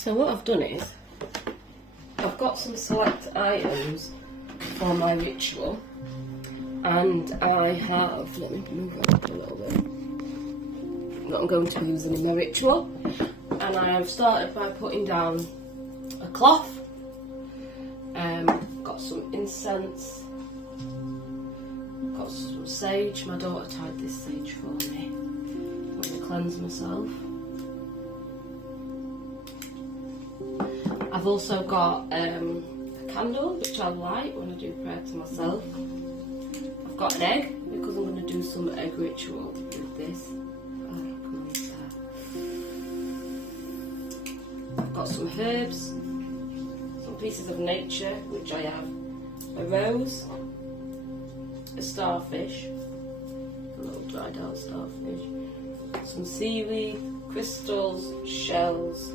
So what I've done is, I've got some select items for my ritual, and I have, let me move it up a little bit, that I'm going to be using in my ritual. And I have started by putting down a cloth, got some incense, got some sage. My daughter tied this sage for me. I'm going to cleanse myself. I've also got a candle which I light when I do prayer to myself. I've got an egg because I'm going to do some egg ritual with this. I've got some herbs, some pieces of nature, which I have a rose, a starfish, a little dried out starfish, some seaweed, crystals, shells.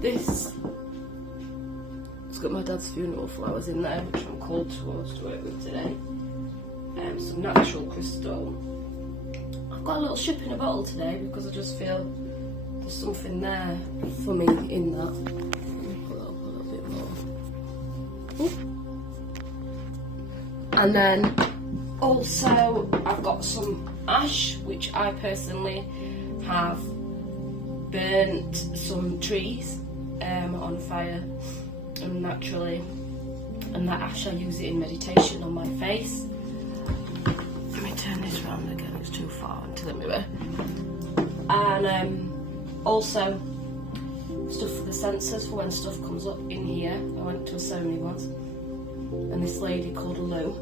This, it's got my dad's funeral flowers in there, which I'm called towards to work with today. Some natural crystal. I've got a little ship in a bottle today because I just feel there's something there for me in that. Let me put that up a little bit more. Ooh. And then also I've got some ash, which I personally have burnt some trees on fire and naturally, and that ash I use it in meditation on my face. Let me turn this round again, it's too far into the mirror. And also stuff for the senses for when stuff comes up in here. I went to a ceremony once and this lady called Lou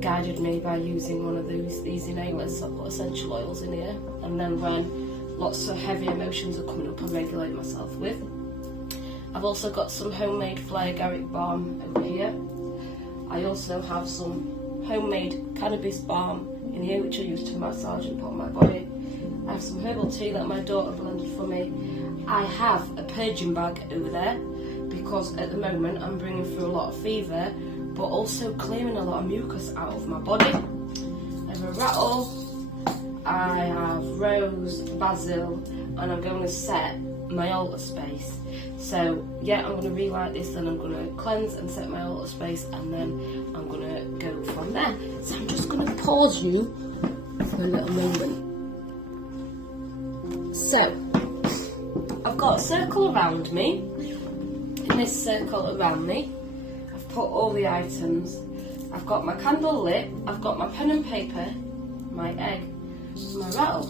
guided me by using one of these inhalers. I put essential oils in here, and then when lots of heavy emotions are coming up, I regulate myself with. I've also got some homemade fly agaric balm over here. I also have some homemade cannabis balm in here which I use to massage and put on my body. I have some herbal tea that my daughter blended for me. I have a purging bag over there because at the moment I'm bringing through a lot of fever, but also clearing a lot of mucus out of my body. I have a rattle, I have rose, basil, and I'm going to set my altar space. So yeah, I'm going to relight this, then I'm going to cleanse and set my altar space, and then I'm going to go from there. So I'm just going to pause you for a little moment. So, I've got a circle around me. In this circle around me, I've put all the items. I've got my candle lit, I've got my pen and paper, my egg, my rattle.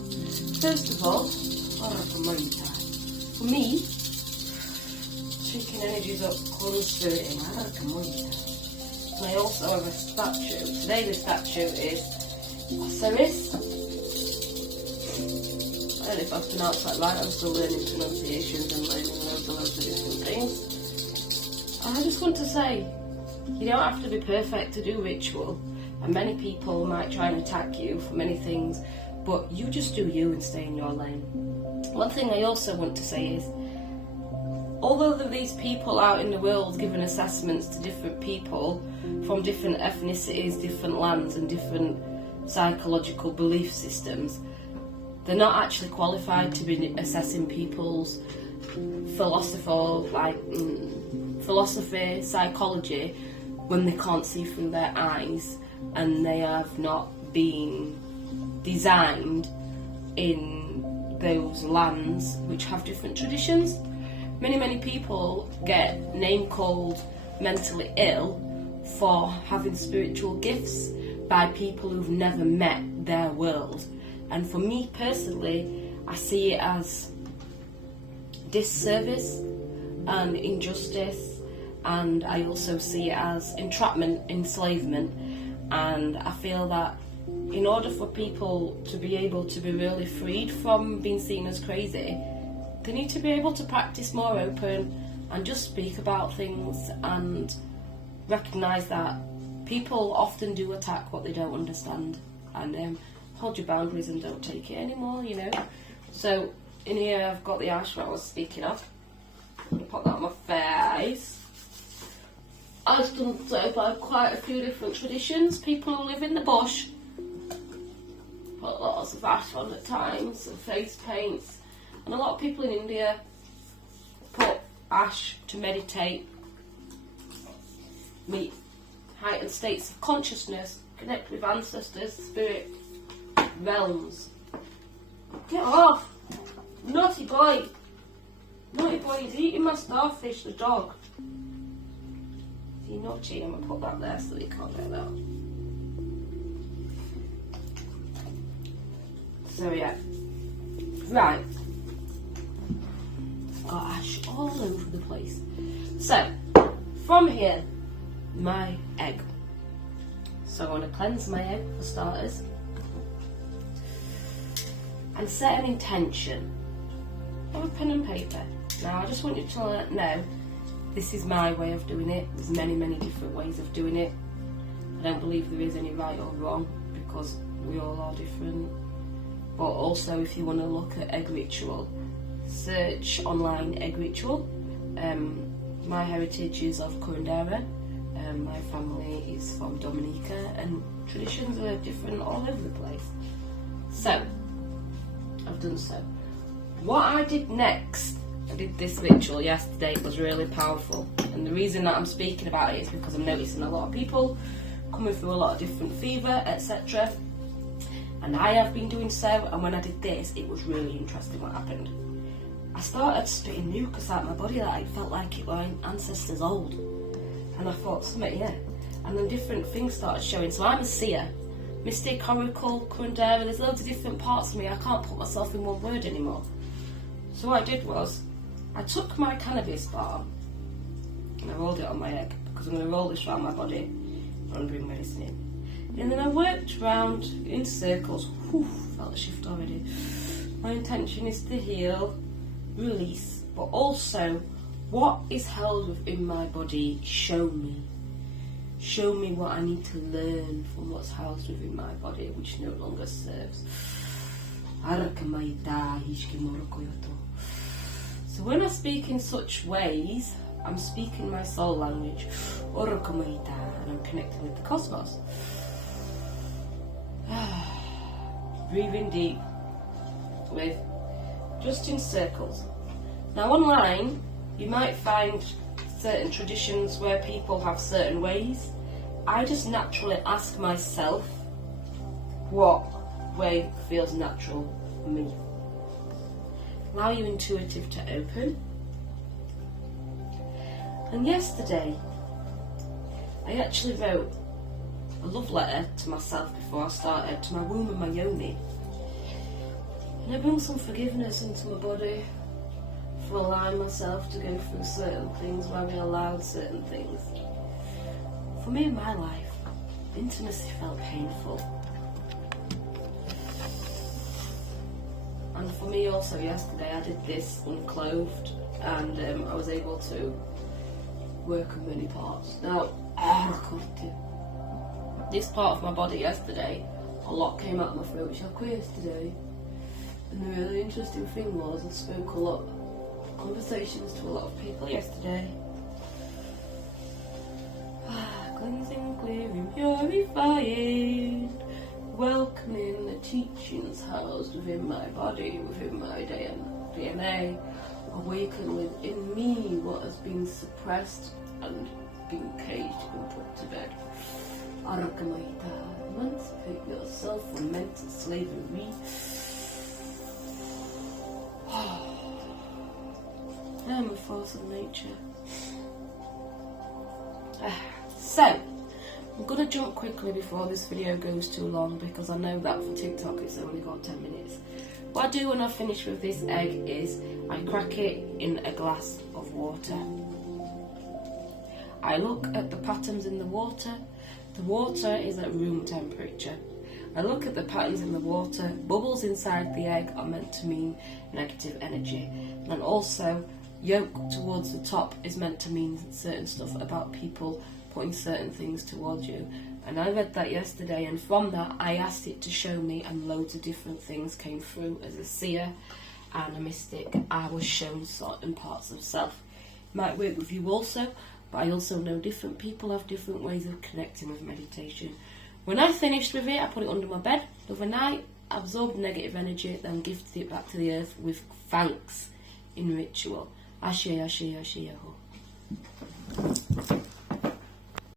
First of all, for me, taking energies up, calling spirit in, and I also have a statue. Today the statue is Osiris. I don't know if I've pronounced that right, I'm still learning pronunciations and learning loads of different things. I just want to say, you don't have to be perfect to do ritual, and many people might try and attack you for many things, but you just do you and stay in your lane. One thing I also want to say is, although there are these people out in the world giving assessments to different people from different ethnicities, different lands and different psychological belief systems, they're not actually qualified to be assessing people's philosophy, psychology, when they can't see through their eyes and they have not been designed in those lands which have different traditions. Many people get name called mentally ill for having spiritual gifts by people who've never met their world. And for me personally, I see it as disservice and injustice, and I also see it as entrapment, enslavement. And I feel that in order for people to be able to be really freed from being seen as crazy, they need to be able to practice more open and just speak about things and recognise that people often do attack what they don't understand, and hold your boundaries and don't take it anymore, you know. So in here I've got the ash that I was speaking of. I'm going to put that on my face. I've done so by quite a few different traditions. People who live in the bush put lots of ash on at times and face paints. And a lot of people in India ash to meditate, meet heightened states of consciousness, connect with ancestors, spirit realms. Get off! Naughty boy! Naughty boy, he's eating my starfish, the dog. Is he naughty? I'm going to put that there so that he can't get that. So yeah. Right. I've got ash all over the place. So, from here, my egg. So I want to cleanse my egg for starters. And set an intention. Have a pen and paper. Now I just want you to know this is my way of doing it. There's many, many different ways of doing it. I don't believe there is any right or wrong because we all are different. But also if you want to look at egg ritual, search online egg ritual. My heritage is of Curandera. My family is from Dominica and traditions are different all over the place. So, I've done so. What I did next, I did this ritual yesterday, it was really powerful. And the reason that I'm speaking about it is because I'm noticing a lot of people coming through a lot of different fever, etc. And I have been doing so, and when I did this, it was really interesting what happened. I started spitting mucus out of my body that I felt like it were ancestors old. And I thought, something, yeah. And then different things started showing. So I'm a seer. Mystic, Oracle, Curandera, there's loads of different parts of me. I can't put myself in one word anymore. So what I did was, I took my cannabis bar and I rolled it on my egg because I'm going to roll this around my body and I'm bring medicine in. And then I worked round in circles. Whew, felt the shift already. My intention is to heal, release, but also what is held within my body, show me. Show me what I need to learn from what's housed within my body, which no longer serves. So when I speak in such ways, I'm speaking my soul language, and I'm connecting with the cosmos. Breathing deep, with just in circles. Now online, you might find certain traditions where people have certain ways. I just naturally ask myself what way feels natural for me. Allow your intuitive to open. And yesterday, I actually wrote a love letter to myself before I started, to my womb and my yoni. And I bring some forgiveness into my body for allowing myself to go through certain things where we allowed certain things. For me in my life, intimacy felt painful. And for me also yesterday, I did this unclothed and I was able to work on many parts. Now, this part of my body yesterday, a lot came out of my throat, which I quit yesterday. And the really interesting thing was I spoke a lot of conversations to a lot of people yesterday. Cleansing, clearing, purifying, welcoming the teachings housed within my body, within my DNA, awaken within me what has been suppressed and been caged and put to bed. Arkhamaita, emancipate yourself from mental slavery. I am a force of nature. So, I'm going to jump quickly before this video goes too long because I know that for TikTok it's only got 10 minutes. What I do when I finish with this egg is I crack it in a glass of water. I look at the patterns in the water. The water is at room temperature. I look at the patterns in the water. Bubbles inside the egg are meant to mean negative energy. And also, yolk towards the top is meant to mean certain stuff about people putting certain things towards you. And I read that yesterday, and from that I asked it to show me, and loads of different things came through. As a seer and a mystic, I was shown certain parts of self. It might work with you also, but I also know different people have different ways of connecting with meditation. When I finished with it, I put it under my bed overnight, absorbed negative energy, then gifted it back to the earth with thanks in ritual. Ashe, ashe, ashe, Yeho.